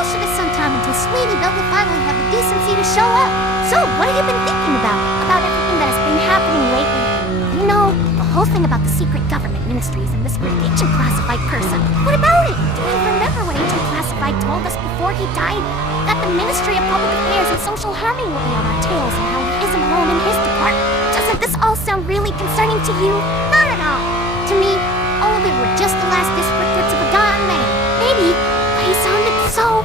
bullshit it sometime until Sweetie Belle will finally have the decency to show up. So, what have you been thinking about? About everything that has been happening lately? You know, the whole thing about the secret government ministries and this weird Agent Classified person. What about it? Do you remember what Agent Classified told us before he died? That the Ministry of Public Affairs and Social Harmony will be on our tails and how he isn't alone in his department. Doesn't this all sound really concerning to you? Not at all. To me, all of it were just the last disparate bits of a gone man. Maybe, but he sounded so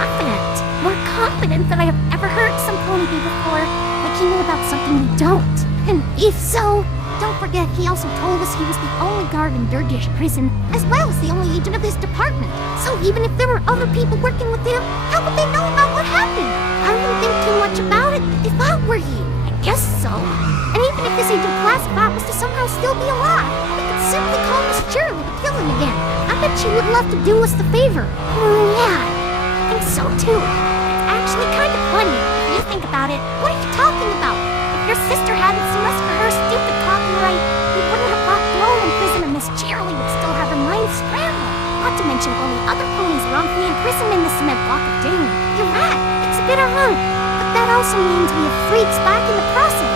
confident. More confident than I have ever heard some pony be before. Like he knew about something we don't. And if so, don't forget he also told us he was the only guard in Durgish prison, as well as the only agent of his department. So even if there were other people working with him, how would they know about what happened? I wouldn't think too much about it if I were you. I guess so. And even if this Agent Classified was to somehow still be alive, we could simply call Miss Shirley to kill him again. I bet she would love to do us the favor. Yeah, I think so too. It's actually kind of funny if you think about it. What are you talking about? If your sister hadn't seen us for her stupid copyright, we wouldn't have got thrown in prison and Miss Shirley would still have her mind scrambled. Not to mention all the other ponies wrongfully imprisoned in the cement block of doom. You're right, it's a bit ironic. But that also means we have freed Spike in the process.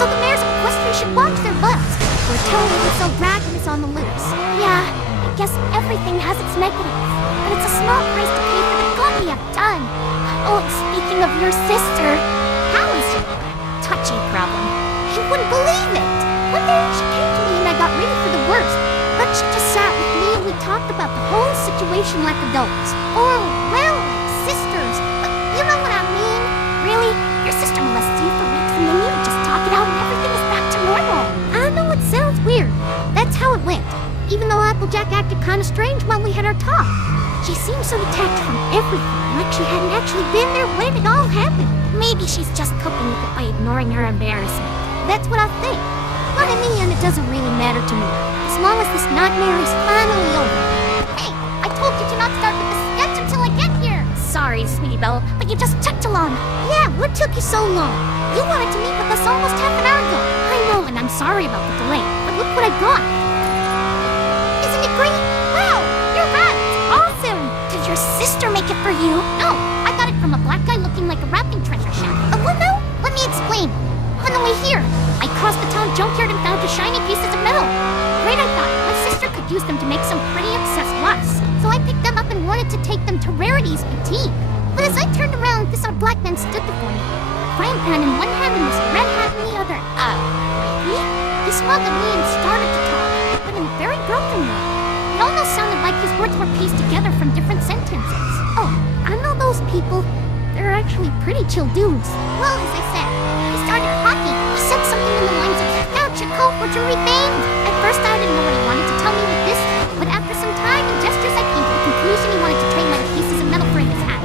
So the mayors of Equestria should watch their butts. Or tell me so Dragon is on the loose. Yeah, I guess everything has its negatives. But it's a small price to pay for the good we have done. Oh, speaking of your sister, how is she? Touchy problem. You wouldn't believe it. One day she came to me and I got ready for the worst. But she just sat with me and we talked about the whole situation like adults. Or, well, like sisters. But you know what I mean? Really? Your sister molests you for weeks and then you just talk it out and everything is back to normal. I know it sounds weird. That's how it went. Even though Applejack acted kind of strange when we had our talk. She seemed so detached from everything, like she hadn't actually been there when it all happened. Maybe she's just coping with it by ignoring her embarrassment. That's what I think. But in the end, it doesn't really matter to me, as long as this nightmare is finally over. Hey, I told you to not start with the sketch until I get here. Sorry, Sweetie Belle, but you just checked along. Yeah, what took you so long? You wanted to meet with us almost half an hour ago. I know, and I'm sorry about the delay, but look what I got. Isn't it great? Wow, you're right. Awesome. Did your sister make it for you? No, I got it from a black guy looking like a wrapping treasure shack. What now? Let me explain. On the way here, I crossed the town junkyard and found the shiny pieces of metal. Great, I thought. My sister could use them to make some pretty obsessed lots. So I picked them up and wanted to take them to Rarity's boutique. But as I turned around, this old black man stood before me. A frying pan in one hand and this red hat in the other. Really? He smiled at me and started to talk, but in a very broken way. It almost sounded like his words were pieced together from different sentences. Oh, I know those people. They're actually pretty chill dudes. Well, as I said, he started talking. He said something in the lines of, "Ouch, your coat, would you rethink?" At first, I didn't know what he wanted to tell me with this, but after some time and gestures, I came to the conclusion he wanted to trade my pieces of metal for his hat,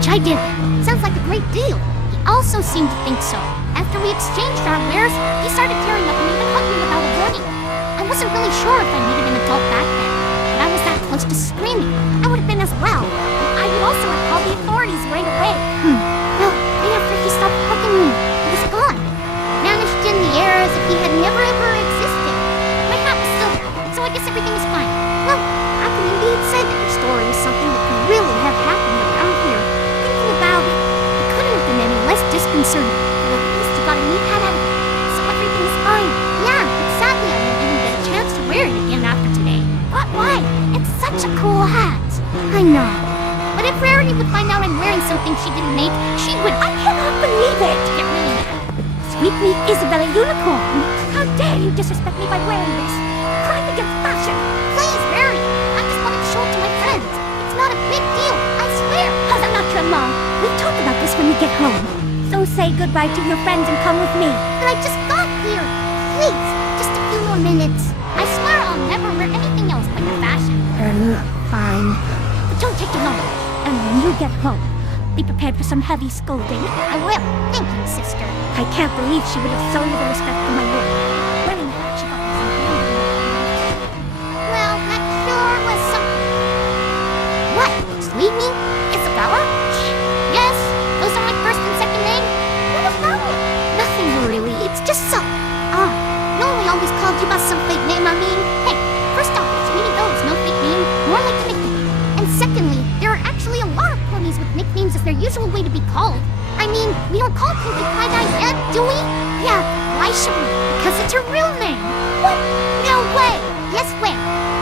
which I did. Sounds like a great deal. He also seemed to think so. After we exchanged our wares, he started tearing up and even hugged me without a warning. I wasn't really sure if I needed an adult back then, but I was that close to screaming. I would have been as well. I would also have called the authorities right away. Well, right after he stopped hugging me, he was gone. Vanished in the air as if he had never ever existed. My hat was still there, so I guess everything was fine. Well, I can indeed say that your story is something that could really have happened around here. Thinking about it, it couldn't have been any less disconcerting. But at least you got a neat hat out of it, so everything is fine. Yeah, but sadly I won't even get a chance to wear it again after today. But why? It's such a cool hat. I know. But if Rarity would find out I'm wearing something she didn't make, she would— I cannot believe it! Get really mad. Sweet me, Isabella Unicorn! How dare you disrespect me by wearing this? Crime against fashion! Please, Rarity! I just wanted to show it to my friends. It's not a big deal, I swear! Cause I'm not your mom. We'll talk about this when we get home. So say goodbye to your friends and come with me. But I just got here. Please, just a few more minutes. I swear I'll never wear anything else but your fashion. Fine. But don't take too long. And when you get home, be prepared for some heavy scolding. I will. Thank you, sister. I can't believe she would have so little respect for my work. Wearing that, she got me some Well, that sure was something. What? Sweet me? Isabella? Yes, those are my first and second name. What about it? Nothing really. It's just so— no, we always called you by some fake name, I mean. Hey, first off, Sweetie Belle is no fake name, more like a nickname. And secondly, there are actually a lot of ponies usual way to be called. I mean, we don't call Pinkie Pie that yet, do we? Yeah, why should we? Because it's her real name. What? No way! Yes, way.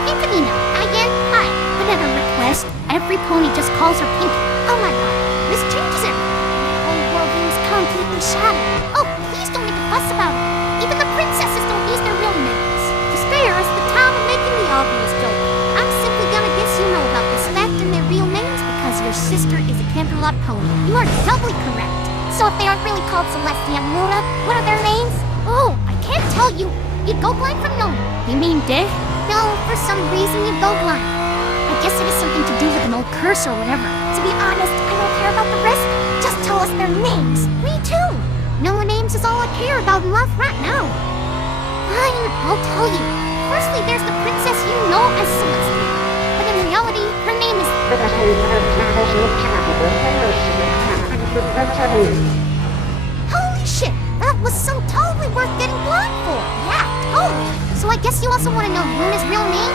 Pinkanina, again, hi. But at her request, every pony just calls her Pinkie. Oh my god, this changes everything. The whole world is completely shattered. Oh, please don't make a fuss about it. Even the princesses don't use their real names. To spare us the time of making the obvious joke, I'm simply gonna guess you know about this fact in their real names because your sister is a Canterlot pony. You are doubly correct. So if they aren't really called Celestia and Luna, what are their names? Oh, I can't tell you. You'd go blind from knowing. You mean deaf? No, for some reason you'd go blind. I guess it has something to do with an old curse or whatever. To be honest, I don't care about the rest. Just tell us their names. Me too. Knowing names is all I care about in life right now. Fine, I'll tell you. Firstly, there's the princess you know as Celestia. But in reality, her name is... Holy shit! That was so totally worth getting blind for! Yeah, totally! So I guess you also want to know Luna's real name?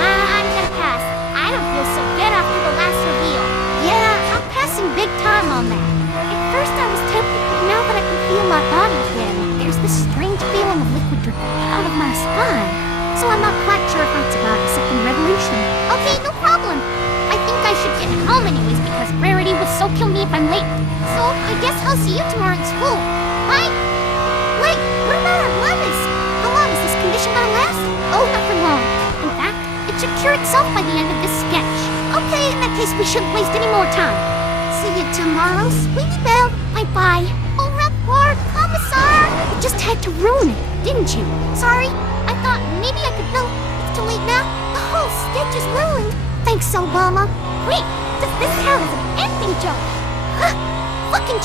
Nah, I'm gonna pass. I don't feel so good after the last reveal. Yeah, I'm passing big time on that. At first I was tempted, but now that I can feel my body again, there's this strange feeling of liquid dripping out of my spine. So I'm not quite sure if that's about a second revolution. Okay, no problem. I think I should get home anyways because Rarity will so kill me if I'm late. So I guess I'll see you tomorrow in school. Bye! Wait, what about our blindness? How long is this condition gonna last? Oh, not for long. In fact, it should cure itself by the end of this sketch. Okay, in that case we shouldn't waste any more time. See you tomorrow, Sweetie Belle. Bye-bye. Au revoir, Commissar! You just had to ruin it, didn't you? Sorry, I thought maybe I could... No, it's too late now. The whole sketch is ruined. Thanks, Obama. Wait, does this count as an ending joke? Huh, fucking...